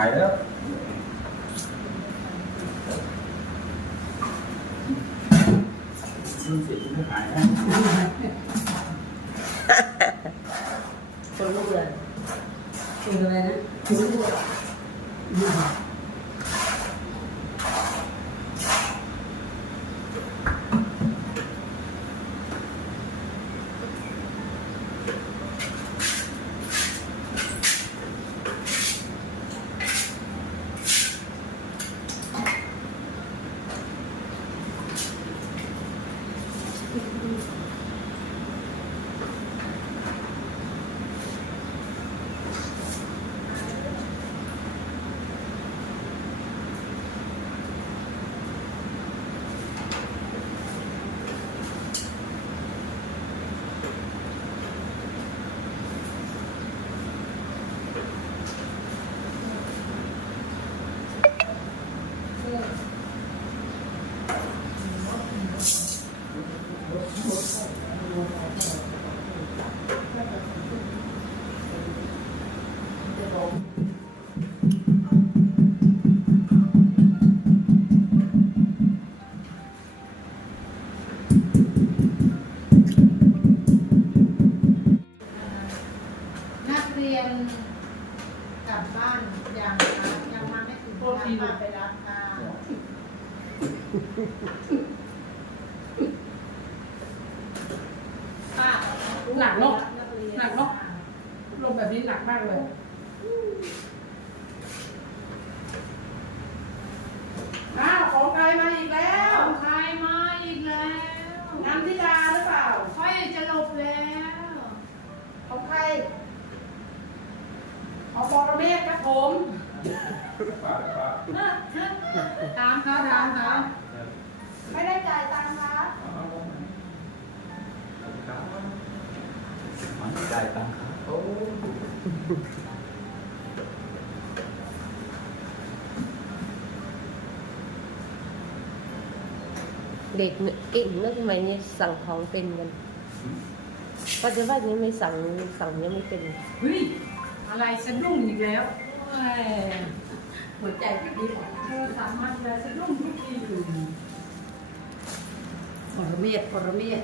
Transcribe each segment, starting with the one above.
ายแล้วรุ่นเสียคุณก็หายนะคนลูกเลยคืออะไรนะคือลู หนักเนาะลมแบบนี้หนักมากเลย อ้าวของใครมาอีกแล้วเอาใครมาอีกแล้วนันทิดาหรือเปล่า ค่อยจะหลบแล้ว ของใคร ของปรเมศครับผมป้าป้าตามเขาตามเขาไม่ได้จ่ายตังค์ครับเอาลง มาครับมันจ่ายตังค์ครับโอ้เด็กเนี่ยเก่งนะทำไมเนี่ยสั่งของเป็นกันปัจจุบันนี้ไม่สั่งสั่งยังไม่เป็นเฮ้ยอะไรสะดุ้งอีกแล้วโอ้ยหัวใจพี่ดีบอกโทรศัพท์มันเลยสะดุ้งทุกทีอยู่ปรเมศปรเมศ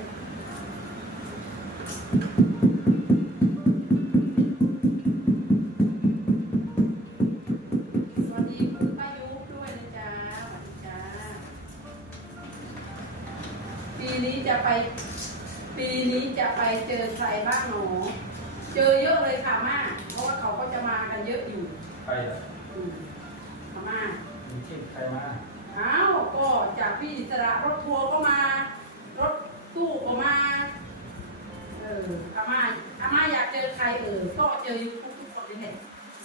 ส อะอยู่ไปเหรออืมค่ะม่ามีเช่นใครมาอ้าวก็จากพี่อิสระรถทัวร์ก็มา รถตู้ก็มา เอออาม่าอาม่าอยากเจอใครเออ ก็เจอยูทูบทุกคนเลยเนี่ย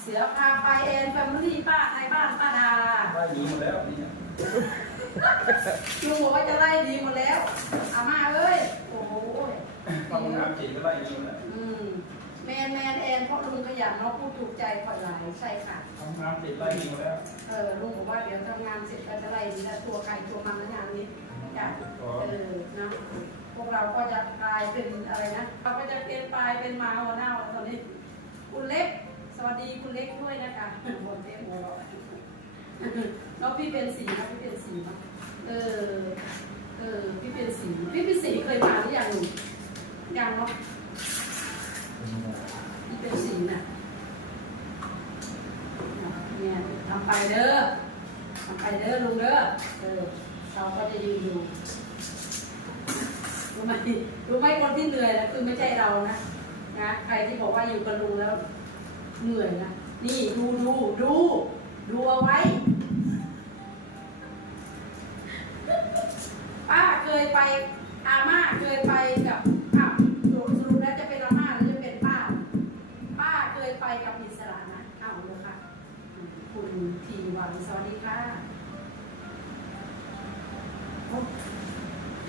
เสือพาไปแอนแฟมิลี่ป้าไทยบ้านป้าดาได้ยิงหมดแล้วนี่ลุงบอกว่าจะไล่ดีหมดแล้วอาม่าเอ้ย โอ้โหเข้าห้องน้ำจีนก็ไล่ยิงแล้วอืมแมนแมนแอนเพราะลุงขยันเนาะพูดถูกใจผ่อนหลายใช่ค่ะห้องน้ำจีนไล่ยิงหมดแล้วเออลุงบอกว่าเดี๋ยวทำงานเสร็จก็จะไล่ดีแล้วตัวใครตัวมันนะงานนี้จ้ะเออนะพวกเราก็จะกลายเป็นอะไรนะเราก็จะเป็นปลายเป็นมาหัวหน้าตอนนี้ คุณเล็ก สวัสดีคุณเล็กด้วยนะคะบนเต้หัวเราะแล้วพี่เป็นสีนะพี่เป็นสีนะเออเออพี่เป็นสีพี่เป็นสีเคยมาหรือยังหนูยังเนาะพี่เป็นสีน่ะเนี่ยทำ ไปเด้อทำไปเด้อลุงเด้อเออเราก็จะยืนดูรู้ไหมรู้ไหมคนที่เหนื่อยนะคือไม่ใช่เรานะนะใครที่บอกว่าอยู่กับลุงแล้วเหนื่อยนะนี่ดูดูดูดูเอาไว้ป้าเคยไป ทีวันสวัสดีค่ะ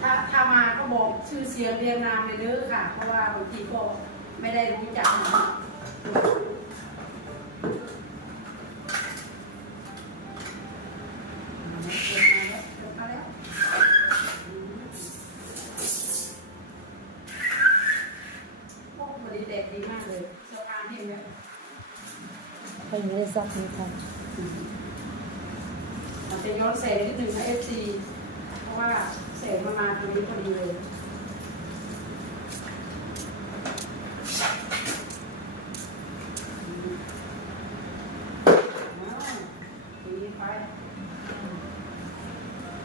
ถ้าถ้ามาก็บอกชื่อเสียงเรียงนามไปเด้อค่ะ เพราะว่าบางทีก็ไม่ได้รู้จักเกิดมาแล้วเกิดมาแล้วโอ้วันนี้แดดดีมากเลยสะพานเห็นไหมเขายังไม่ได้ซักนี่ค่ะ จะย้อนแสงนิดหนึ่งนะเอฟซีเพราะว่าแสงมันมาตรงนี้พอดีเลยดีไป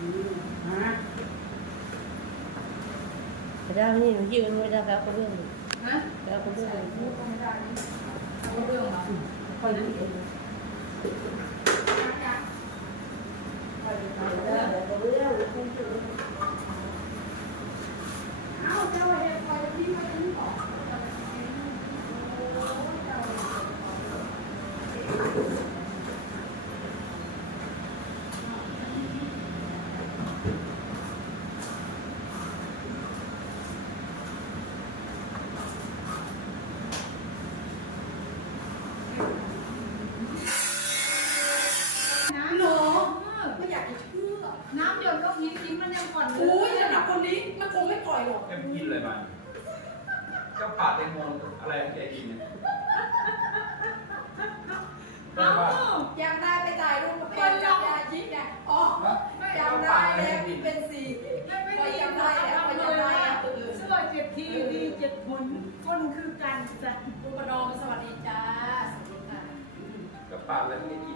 อืมมาแต่ด้านนี้มันยืนไว้ได้แล้วก็เรื่องนะแล้วก็เรื่องพูดก็ไม่ได้นี่เอาเรื่องมาคอยนั่งเองคอยไปเรื่อยเรื่อยเอ้าเจ้าเห็นคอยพี่มาที่นี่ก่อนหนูไม่อยากจะเชื่อ น้ำหยดลงหินหินมันยังก่อนเลโอ้ยสำหรับคนนี้มันคงไม่ปล่อยหรอกแกไปกินอะไรมาเจ้าป่าแตงโมอะไรของแกกินเนี่ยเอ้า อยากได้ไปถ่ายรูปกับแฟนกับยาจิเนี่ยอ๋อฮะจำได้แล้วที่เป็นสีไม่ไม่คอยดีจำได้แล้วคอยจำได้แล้วเออเสื้อเจ็ดทีดีเจ็ดผลคนคือการจัดคุณประนอมสวัสดีจ้าสวัสดีค่ะ เจ้าป่าอะไรของแกกิน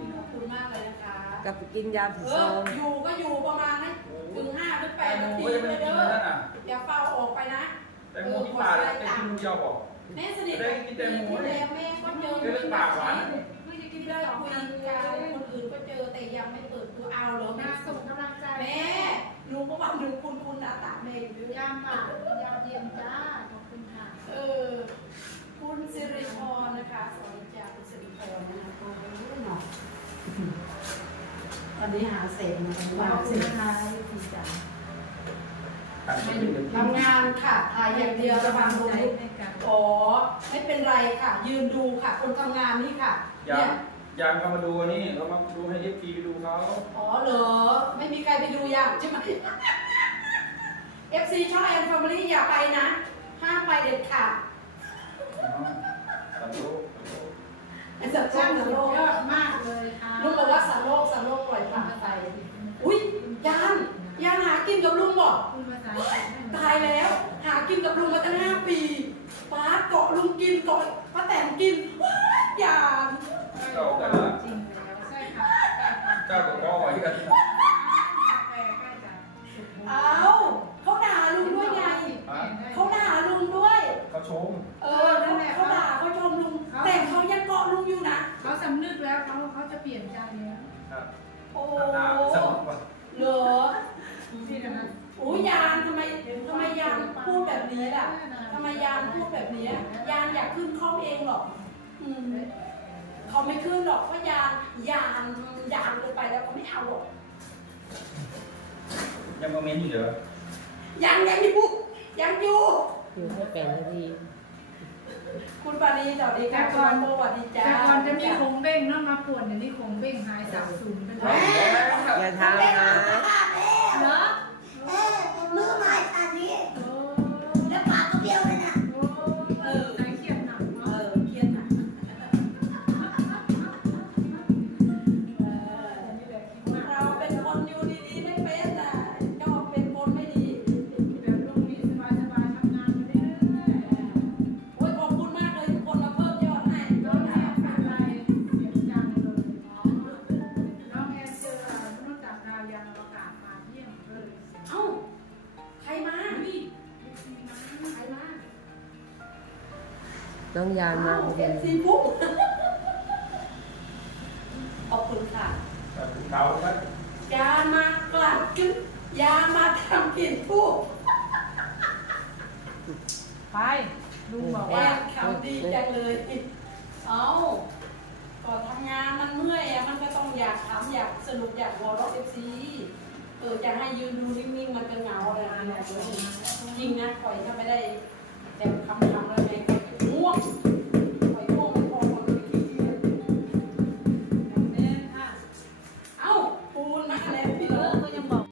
กลับไปกินยาสีเอซอองอยู่ก็อยู่ประมาณนั้นถึงห้าหรือแปแตดงนาโมทีก็ยังเลไม่ยได้กินเด้เลยอนั่นน่ะอย่าเฝ้าออกไปนะแตงโมที่ป่าเนี่ยแกกินคนเดียวบอกแม่สนิทได้กินแตงโมที่แล้วแม่ก็เจอเรื่องปากหวานไม่ได้กินได้ได้สองคุยครั้งกันคนอื่นก็เจอแต่ยังไม่เปิดตัวเอาเหรอมาแม่ส่งกำลังใจแม่หนูก็ว่าหนูคุณคุณอาตาแม่อยู่ยามบ่ายยามเย็นจ้า ขอบคุณค่ะ เออ คุณสิริพรนะคะสวัสดีจ้าคุณสิริพรนะคะ โอ้ยหน่อยต อนนี้หาเศษมาทั้งขวัอนบเศคุณษค่ะพี่จ๋าตัดไปกินกันทำงานค่ะถ่ายอย่างเดียวระวังลใจมให้กันอ๋อไม่เป็นไรค่ะ ยืนดูค่ะ คนทำงานนี่ค่ะยาเนี่งยยางเขามาดูอันนี่เขามาดูให้เอฟพีไปดูเขาอ๋อเหรอ ไม่มีใครไปดูยังใช่ไหม FC ช่องแอนฟามิลี่อย่าไปนะ ห้ามไปเด็ดขาดสันโลก ไอ้สัตว์ช่าช่างงสัสุนดโลกยอดมากเลยค่ะลุงบอกว่าสันโลกสันโลกปล่อยผ่านไป อุ้ยยานยานหากินกับลุงบอกคุณภาษาไทยตายแล้ว หากินกับลุงมาตั้งห้าปีป้าเกาะลุงกินเกาะป้าแตนกินว้ายยานเจ้าแต่ละจริงแล้วใช่ค่ะใช่ค่ะเจ้ากับพ่อไว้กัน กาแฟใกล้จะสุก เอาเขาด่าลุงด้วยไง เขาด่าลุงด้วย เขาชม เออเขาเขาด่าเขาชมลุง แต่เขายังเกาะลุงอยู่นะ เขาสำนึกแล้วเขาเขาจะเปลี่ยนใจแล้ว ครับ โอ้ หน้าสนุกกว่า เหรอ ที่นะ โอ้ยานทำไมทำไมยานพูดแบบนี้ล่ะทำไมยานพูดแบบนี้ยานอยากขึ้นข้อม เองหรอกอืมเขาไม่ขึ้นหรอกเพราะยานยานยานเกินไปแล้วเขาไม่เอาหรอกยังโมเมนต์อีกเหรอยังยังอยู่ยังอยู่ อยู่แค่แปดนาทีคุณปารีสวัสดีค่ะคุณโมสวัสดีจ้าแต่ก่อนจะมีคงเบ้งเนาะมาป่วนเดี๋ยวนี้คงเบ้งหายสาบสูญไปแล้วอย่าทำนะ น้องยานมาพอเอดีฟซีปุ๊บขอบคุณค่ะแต่เขาครับยานมากลับกินยานมาทำกินปุ๊บไปลุงบอกแอว่านคำดีจังเลย เอ้าก่อนทำงานมันเมื่อยอะมันก็ต้องอยากทำอยากสนุกอยากหัวเราะเอฟซีเออจะให้ยืนดูนิ่งๆมันก็เหงาเลยนะจริงนะปล่อยถ้าไม่ได้แต่คำทำแล้วไง ก็ง่วง